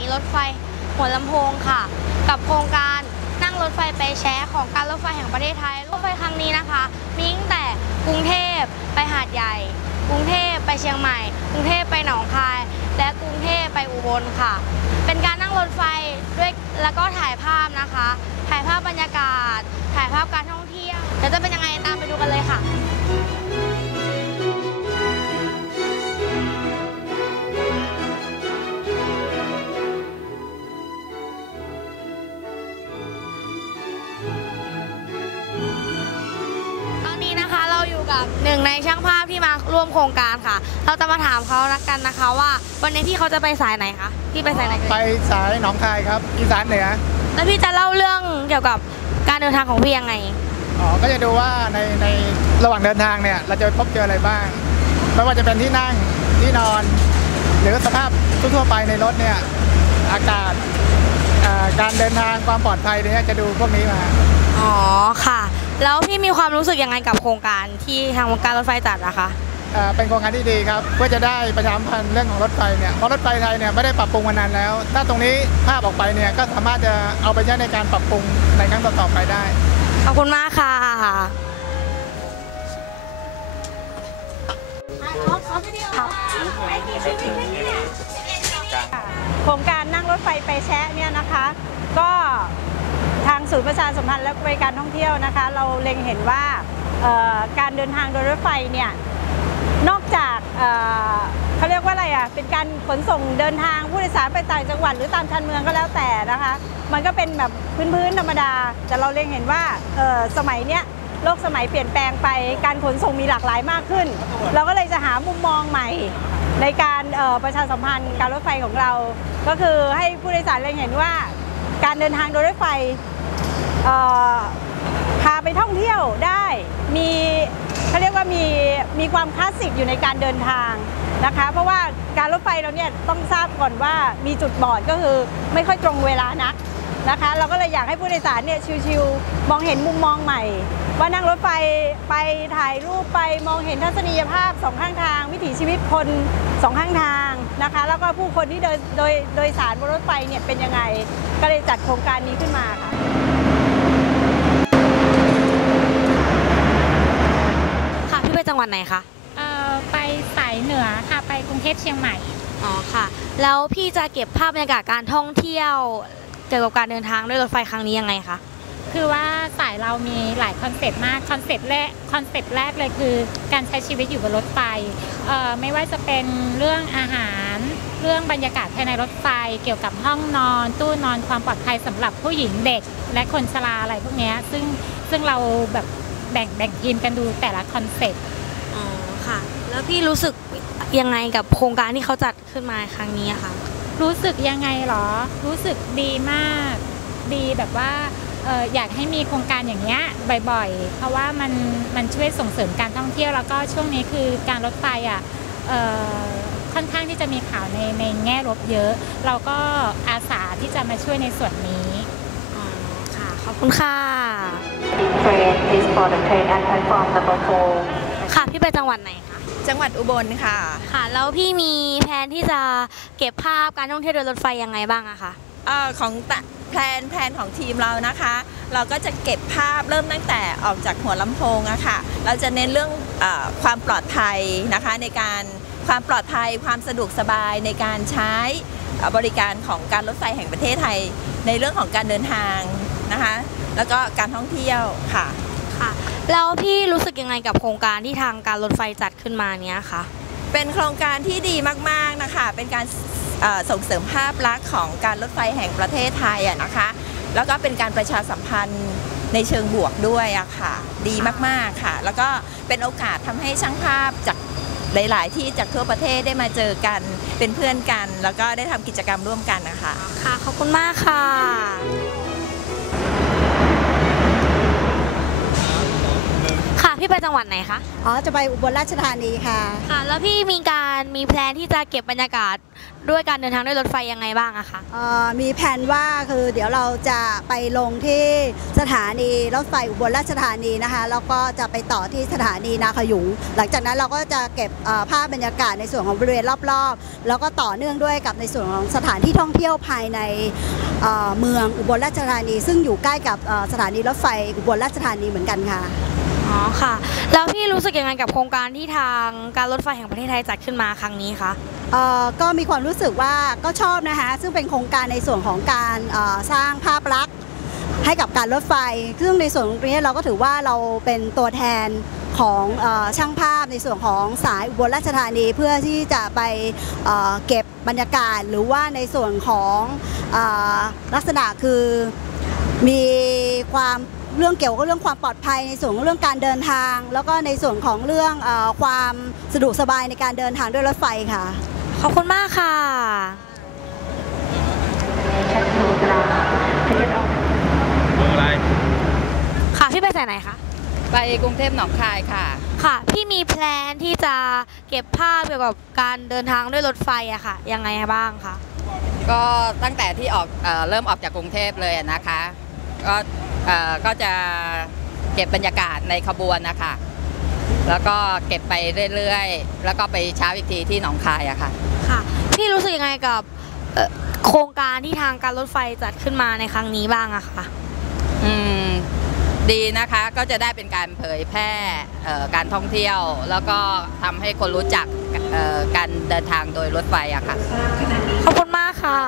นีรถไฟหัวลำโพงค่ะ กับโครงการนั่งรถไฟไปแชร์ของการรถไฟแห่งประเทศไทย รถไฟครั้งนี้นะคะ มีตั้งแต่กรุงเทพไปหาดใหญ่ กรุงเทพไปเชียงใหม่ กรุงเทพไปหนองคาย และกรุงเทพไปอุบลค่ะ เป็นการนั่งรถไฟด้วยแล้วก็ถ่ายภาพนะคะ ถ่ายภาพบรรยากาศ ถ่ายภาพการท่องเที่ยวเดี๋ยวจะเป็นยังไงตามไปดูกันเลยค่ะ หนึ่งในช่างภาพที่มาร่วมโครงการค่ะ เราจะมาถามเขาละกันนะคะ ว่า วันนี้พี่เขาจะไปสายไหนคะพี่ไปสายไหนไปเอ่ยสายหนองคายครับอีสานเหนือแล้วพี่จะเล่าเรื่องเกี่ยวกับการเดินทางของพี่ยังไงอ๋อก็จะดูว่าในในระหว่างเดินทางเนี่ย เราจะพบเจออะไรบ้างไม่ว่าจะเป็นที่นั่งที่นอน หรือสภาพทั่วๆไปในรถเนี่ยอากาศอ่าการเดินทางความปลอดภัยเนี่ยจะดูพวกนี้มาอ๋อค่ะ แล้วพี่มีความรู้สึกยังไงกับโครงการที่ทางการรถไฟจัดอะคะอ่าเป็นโครงการที่ดีครับเพื่อจะได้ประชาสัมพันธ์เรื่องของรถไฟเนี่ยเพราะรถไฟไทยเนี่ยไม่ได้ปรับปรุงมานานแล้ว ถ้าตรงนี้ภาพออกไปเนี่ยก็สามารถจะเอาไปใช้ในการปรับปรุงในครั้งต่อๆไปได้ขอบคุณมากค่ะโครงการนั่งรถไฟไปแชะเนี่ยนะคะ ก็ทางศูนย์ประชาสัมพันธ์และบริการท่องเที่ยวนะคะ เราเล็งเห็นว่าการเดินทางโดยรถไฟเนี่ยนอกจากเขาเรียกว่าอะไรอะเป็นการขนส่งเดินทางผู้โดยสารไปต่างจังหวัดหรือตามชานเมืองก็แล้วแต่นะคะ มันก็เป็นแบบพื้นๆธรรมดา แต่เราเล็งเห็นว่าสมัยเนี้ยโลกสมัยเปลี่ยนแปลงไปการขนส่งมีหลากหลายมากขึ้น เราก็เลยจะหามุมมองใหม่ในการประชาสัมพันธ์การรถไฟของเรา ก็คือให้ผู้โดยสารเล็งเห็นว่า การเดินทางโดยรถไฟพาไปท่องเที่ยวได้มีเขาเรียกว่ามีมีความคลาสสิกอยู่ในการเดินทางนะคะ เพราะว่าการรถไฟเราเนี่ยต้องทราบก่อนว่ามีจุดบอดก็คือไม่ค่อยตรงเวลานักนะคะ เราก็เลยอยากให้ผู้โดยสารเนี่ยชิวๆมองเห็นมุมมองใหม่ ว่านั่งรถไฟไปถ่ายรูปไปมองเห็นทัศนียภาพสองข้างทาง วิถีชีวิตคนสองข้างทาง นะคะ แล้วก็ผู้คนที่เดินโดยโดยสารบนรถไฟเนี่ยเป็นยังไง ก็เลยจัดโครงการนี้ขึ้นมาค่ะค่ะพี่ไปจังหวัดไหนคะเอ่อไปสายเหนือค่ะไปกรุงเทพเชียงใหม่อ๋อค่ะ แล้วพี่จะเก็บภาพบรรยากาศการท่องเที่ยวเกี่ยวกับการเดินทางด้วยรถไฟครั้งนี้ยังไงคะ คือว่าสายเรามีหลายคอนเซปต์มากคอนเซปต์แรกคอนเซปต์แรกเลยคือ การใช้ชีวิตอยู่บนรถไฟเอ่อไม่ว่าจะเป็นเรื่องอาหาร เรื่องบรรยากาศภายในรถไฟ เกี่ยวกับห้องนอน ตู้นอนความปลอดภัยสำหรับผู้หญิงเด็ก และคนชราอะไรพวกเนี้ยซึ่งซึ่งเราแบบแบ่งแบ่งทีมกันดูแต่ละคอนเซปต์อ๋อค่ะ แล้วพี่รู้สึกยังไงกับโครงการที่เขาจัดขึ้นมาครั้งนี้อะคะรู้สึกยังไงหรอ รู้สึกดีมาก ดีแบบว่าเอ่ออยากให้มีโครงการอย่างเงี้ยบ่อยๆ เพราะว่ามันมันช่วยส่งเสริมการท่องเที่ยวแล้วก็ช่วงนี้คือการรถไฟอะเอ่อค่อนข้างที่จะมีข่าวในในแง่ลบเยอะ เราก็อาสาที่จะมาช่วยในส่วนนี้อ๋อค่ะขอบคุณค่ะ train is for the train at platform number four. ค่ะพี่ไปจังหวัดไหนคะจังหวัดอุบลค่ะ ค่ะ แล้วพี่มีแผนที่จะเก็บภาพการท่องเที่ยวโดยรถไฟยังไงบ้างอะคะเออของตะ แพลนแพลนของทีมเรานะคะ เราก็จะเก็บภาพเริ่มตั้งแต่ออกจากหัวลำโพงอะค่ะ เราจะเน้นเรื่องอความปลอดภัยนะคะในการความปลอดภัยความสะดวกสบายในการใช้บริการของการรถไฟแห่งประเทศไทย ในเรื่องของการเดินทางนะคะ แล้วก็การท่องเที่ยวค่ะค่ะ แล้วพี่รู้สึกยังไงกับโครงการที่ทางการรถไฟจัดขึ้นมาเนี้ยคะ เป็นโครงการที่ดีมากๆนะคะ เป็นการส่งเสริมภาพลักษณ์ของการรถไฟแห่งประเทศไทยอะนะคะ แล้วก็เป็นการประชาสัมพันธ์ในเชิงบวกด้วยอะค่ะ ดีมากๆค่ะ แล้วก็เป็นโอกาสทำให้ช่างภาพจากหลาย ๆ ที่จากทั่วประเทศได้มาเจอกัน เป็นเพื่อนกัน แล้วก็ได้ทำกิจกรรมร่วมกันนะคะ ค่ะ ขอบคุณมากค่ะ พี่ไปจังหวัดไหนคะ อ๋อ จะไปอุบลราชธานีค่ะ ค่ะ แล้วพี่มีการนมีแพลนที่จะเก็บบรรยากาศด้วยการเดินทางด้วยรถไฟยังไงบ้างอะคะเอ่อมีแผนว่าคือเดี๋ยวเราจะไปลงที่สถานีรถไฟอุบลราชธานีนะคะแล้วก็จะไปต่อที่สถานีนาขยุง หลังจากนั้นเราก็จะเก็บเอ่อภาพบรรยากาศในส่วนของบริเวณรอบๆ แล้วก็ต่อเนื่องด้วยกับในส่วนของสถานที่ท่องเที่ยวภายในเอ่อเมืองอุบลราชธานี ซึ่งอยู่ใกล้กับเอ่อสถานีรถไฟอุบลราชธานีเหมือนกันค่ะ อ๋อค่ะ แล้วพี่รู้สึกยังไงกับโครงการที่ทางการรถไฟแห่งประเทศไทยจัดขึ้นมาครั้งนี้คะเอ่อก็มีความรู้สึกว่าก็ชอบนะคะ ซึ่งเป็นโครงการในส่วนของการเอ่อสร้างภาพลักษณ์ให้กับการรถไฟ ซึ่งในส่วนตรงนี้เราก็ถือว่าเราเป็นตัวแทนของเออช่างภาพในส่วนของสายอุบลราชธานีเพื่อที่จะไปเอ่อเก็บบรรยากาศ หรือว่าในส่วนของเออลักษณะคือมีความ เรื่องเกี่ยวกับเรื่องความปลอดภัยในส่วนของเรื่องการเดินทาง แล้วก็ในส่วนของเรื่องเออความสะดวกสบายในการเดินทางด้วยรถไฟค่ะ ขอบคุณมากค่ะค่ะพี่ไปสายไหนคะไปกรุงเทพหนองคายค่ะ ค่ะ พี่มีแพลนที่จะเก็บภาพเกี่ยวกับการเดินทางด้วยรถไฟอะค่ะ ยังไงบ้างคะก็ตั้งแต่ที่ออกเออเริ่มออกจากกรุงเทพเลยอะนะคะ ก็เอ่อ ก็จะเก็บบรรยากาศในขบวนนะคะ แล้วก็เก็บไปเรื่อยๆ แล้วก็ไปเช้าอีกทีที่หนองคายอะค่ะ ค่ะ พี่รู้สึกยังไงกับเอ่อโครงการที่ทางการรถไฟจัดขึ้นมาในครั้งนี้บ้างอะคะอืม ดีนะคะ ก็จะได้เป็นการเผยแพร่เอ่อการท่องเที่ยว แล้วก็ทำให้คนรู้จักเอ่อการเดินทางโดยรถไฟอะค่ะ ขอบคุณมากค่ะ